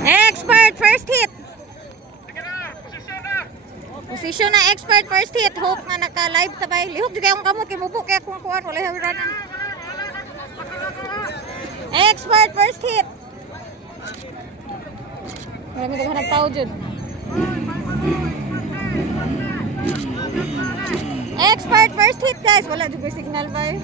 Expert first hit. Posisyon na expert first hit. Hope nga naka-live tabay. Lihok di kayong kamot kay mubo kaya kung kuan wala hawiranan. Expert first hit. Marami ka nagtao dyan. Expert first hit guys. Wala juga signal ba eh.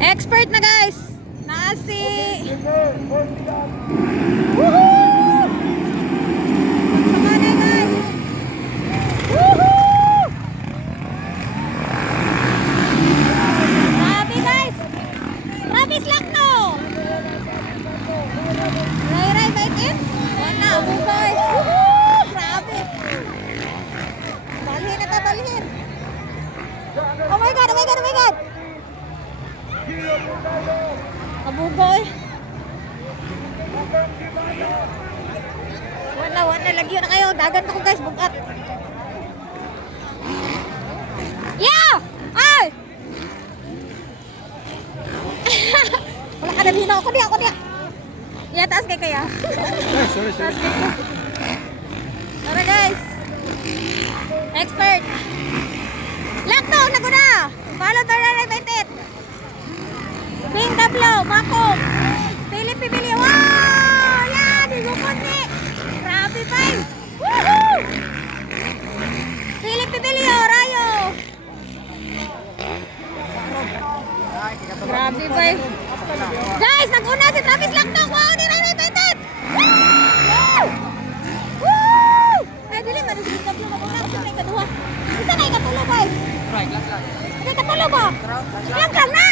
Expert na guys. Nasi. Woohoo! Pagpakanay guys. Woohoo! Grabe guys. Travis Lakno. Ray baitin. Wala, bugay. Woohoo! Grabe. Balhin na ta, balhin. Oh my god, oh my god, oh my god. Kabugoy. Wala lagi na kayo. Dagan ko guys, bugat. Yeah! Ay! Wala ka na dino. Ako diya. Yeah, taas kay kaya. Sorry. Tara guys. Expert. Lakto, naguna. Follow the right baited. Bing Dablo, Mako, Philip Pibili, wow! Yan, digukon ni. Grabe pa eh. Woohoo! Philip Pibili, Rayo. Grabe pa eh. Guys, nag-una si Travis Lakto. Wow, ni Ray Baited. Woo! Woo! Ay, dili, man, si Bing Dablo, mag-una. Kasi may kaduha. Isa na ikatulo ba eh? May katulo ba? Lang na!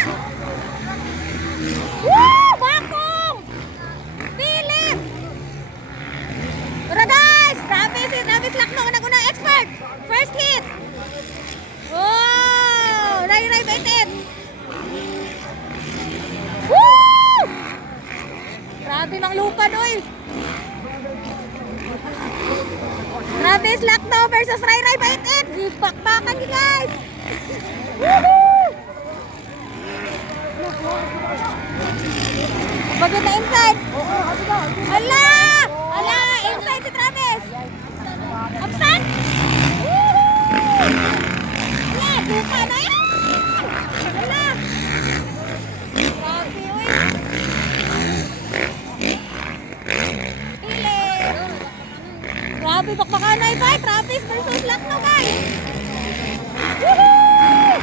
Woo! Bakong! Philip! Tara guys! Travis Lakno, unang-unang expert! First hit! Wow! Ray baited! Woo! Grabe ng lupa doy! Travis Lakno versus Ray baited! Gipakpakan niyo guys! Woohoo! Bagay na inside. Ala! Inside si Travis. Absent? Woohoo! Ala, buka na yan. Ala. Grabe, uy. Pili. Grabe, bakbakanay ba? Travis versus Lakno, guys. Woohoo!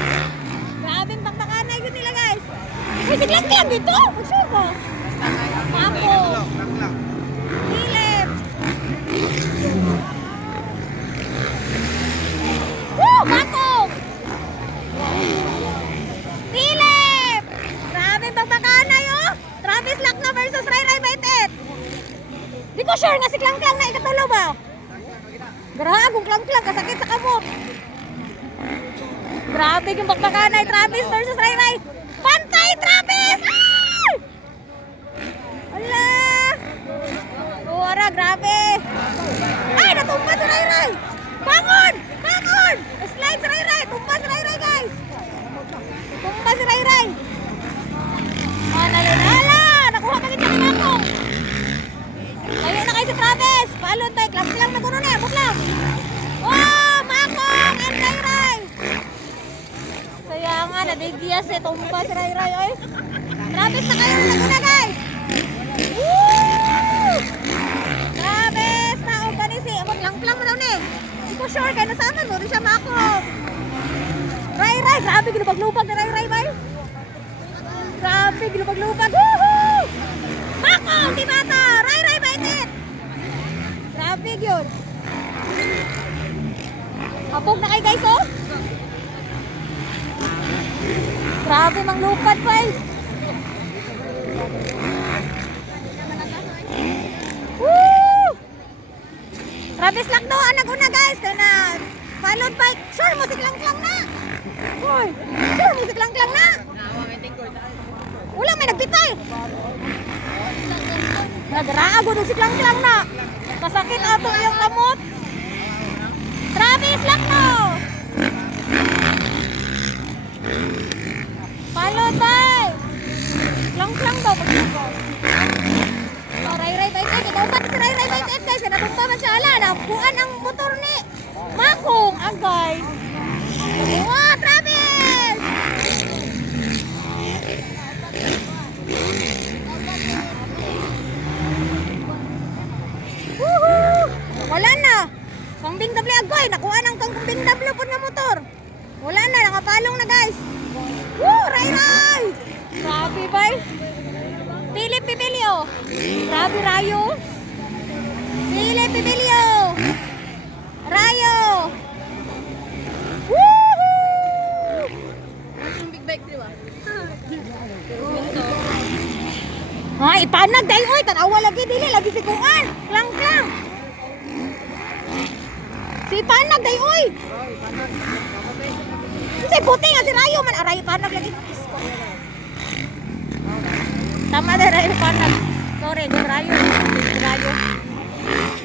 Grabe, bakbakanay yun nila, guys. Uy, siglang dito. Sure ba? Ako. Philip. Woo! Mako! Philip! Grabe bagbakanay oh! Travis Lakno versus Ray baited. Di ko sure nga si Klang na ikatulo ba? Grabong Klang kasakit sa kamot. Grabe yung bagbakanay. Travis versus Ray. Pantay Travis! Ay! Ala! Wara, grabe! Ay, natumpa si Ray! Bangon! Slide si Ray! Tumpa si Ray, guys! Tumpa si Ray! Ala! Nakuha ka kita ni Mako! Tayo na kayo si Travis! Palon tayo! Club lang na kuno niya! Buklang! Oh! Mako! And Ray! Sayang nga, nadigiyas eh! Tumpa si Ray! Ay! Travis na kayo! Naguna, guys! Woo! Travis! Na-organize eh! Lang mo daw ni! Hindi ko sure kaya nasaman mo rin siya Mako! Ray! Grabe! Ginubag-lubag na Ray ba? Grabe! Ginubag-lubag! Woohoo! Mako! Di bata! Ray baited! Grabe yun! Kapog na kayo guys oh! Grabe mang lupad pa eh! Travis Lakdo, anak una guys. Kaya na, followed by, sure, musik lang na. Hoy, sure, musik lang na. Wala, may nagpitay. Nagraago, musik lang na. Masakit ato yung kamot. Travis Lakdo. Followed by, lang daw. Ray-ray bait guys, ikaw ba si ray-ray bait guys, natumpa man siya, ala, napuan ang motor ni Makong, agay. Wow, Travis! Woohoo! Wala na. Kambing W agay, nakuha ng kambing W po na motor. Wala na, nakapalong na guys. Woo, ray-ray! Grabe bay. Philip Pibilio. Grabe Rayo. Philip Pibilio. Rayo. Woohoo! Yung big bike, di ba? Ha, ipanag day oy, tanawa lagi dili lagi si Kuan. Klang. Si ipanag day oy. Si puti nga si Rayo man, aray ipanag lagi. Tama na Rayo ipanag. Sorry, di Rayo. Rayo.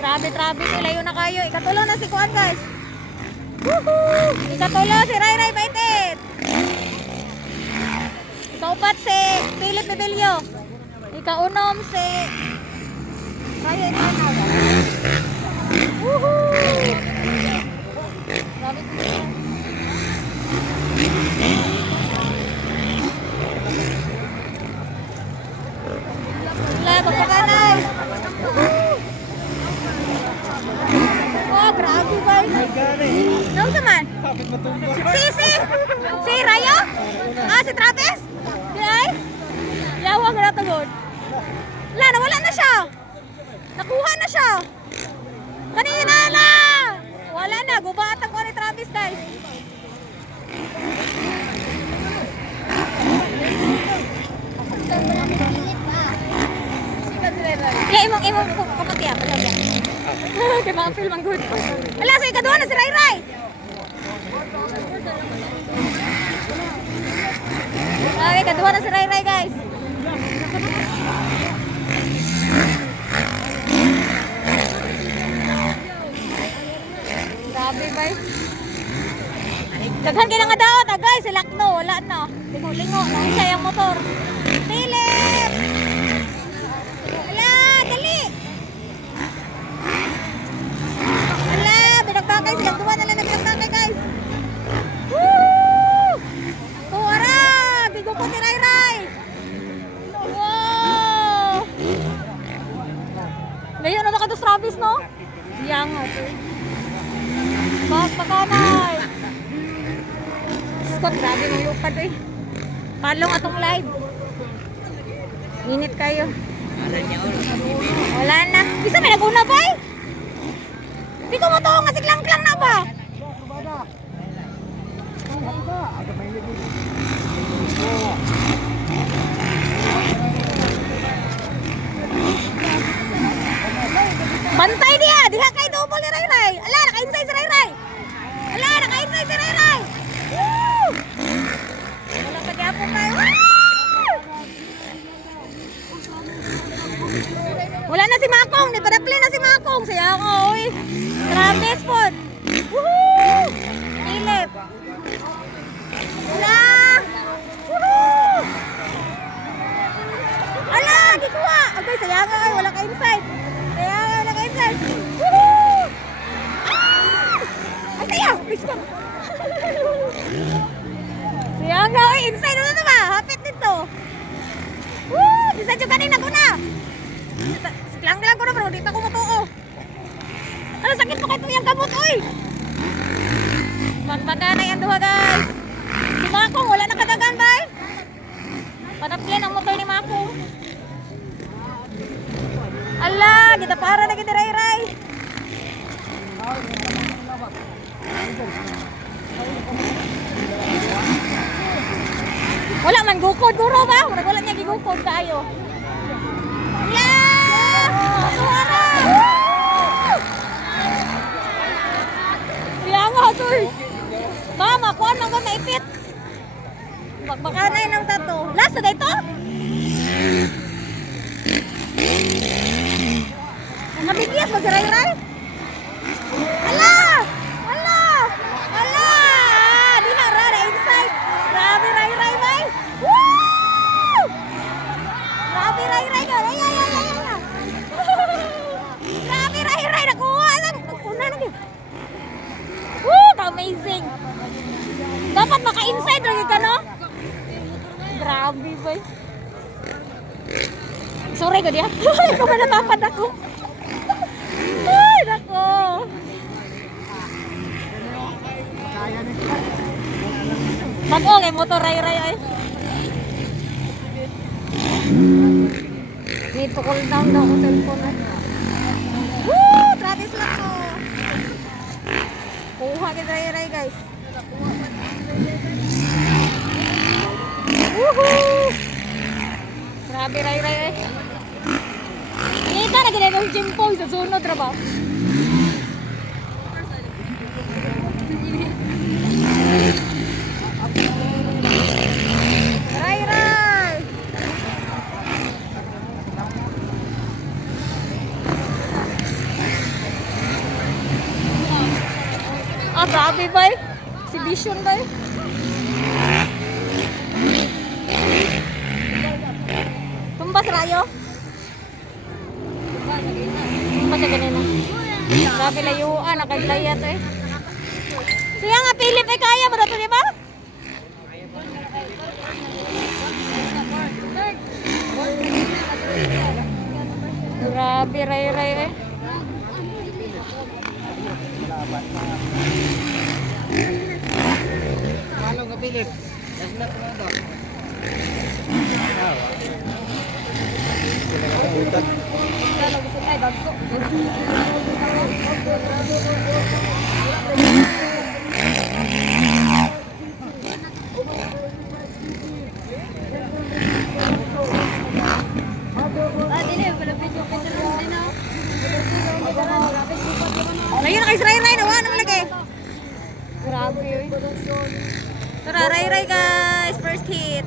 Grabe sila yun na kayo. Ikatulo na si Kuan guys. Woohoo! Ikatulo si Ray Baitit. Ikaupat si Philip Bibilio. Ikaunom si Rayo Ipanag. Woohoo! Grabe sila. Wala, magpakanay. Oh, grabe ba? Nung saman? Si Rayo? Ah, si Travis? Di ay? Yawa ka na tagod. Wala, nawala na siya. Nakuha na siya. Kanina na. Wala na, gubatang ko ni Travis guys. Ya, imong kapatya. Kaya mga film ang good. Wala, sa ikaduha na si Ray. Okay, ikaduha na si Ray guys. Grabe ba? Daghan kayo nga daw, guys. Si Lakno, wala na. Lingo-lingo, nang siya yung motor. Philip! Wala, dali! Wala, binagbakay. Silang duwa na lang na binagbakay, guys. Woo! Tuwara! Bigo po si Ray. Wow! Layo na makatos Travis, no? Yang, okay. Pakanay! Scott, grabe mong lupad eh. Palong atong live. Init kayo. Wala na. Bisa may naguna ba eh? Hindi ko mo to, nga siglang-klang na ba? Bantay dia, diha kay double ni Ray. Ala, naka-inside si Ray. Ala, naka-inside si Ray. Woo! Wala pa gyapon kayo. Wala na si Makong, di pa na-play na si Makong. Saya ako, oy. Travis po. Woohoo! Philip. Wala. Woohoo! Ala, di kuha. Okay, saya nga, wala ka inside. Woohoo! Ah! Ay, saya! Please come! Siya nga, oy, inside na ba? Hapit dito. Woo! Isa dyan kanina ko na. Siklang-lang ko na, pero dito ko matuo. Ano, sakit mo kayo yung kamot, oy! Magpagana yan duha, guys. Si Makong, wala na kadagan, bay? Panapyan ang motor ni Makong. Ala, kita para na kita Ray. Wala man gukod guro ba? Wala niya gigukod kayo. La! Suara! Nakabigyas ba si Ray Ray? Ala! Ala! Ala! Di na ra na inside. Grabe Ray Ray bay. Woo! Grabe Ray Ray ka. Ay ay ay ay. Grabe Ray Ray nakuha lang. Una na gyud. Woo! Amazing. Dapat maka-inside lagi ka no? Grabe bay. Sorry ko dia. Ay, ko manatapad ako. Ay, nako. Bago kay motor ray-ray ay. Need to cool down daw ko cellphone ay. Woo! Travis lang ko. Kuha kay ray-ray guys. Woohoo! Grabe ray-ray ay. Kita na ginagawa si Jimpo sa sunod ra ba? Ray-ray! Ah, grabe ba eh? Exhibition ba eh? Tumbas rayo? Tumbas sa ganina. Grabe layuan, nakaglayat eh. Siya nga, Philip eh, kaya mo na ito, di ba? Grabe, ray-ray eh. Halo nga Philip. Ngayon kay ray-ray, nawa nang lagi. Grabe eh. Tara, ray-ray guys, first hit.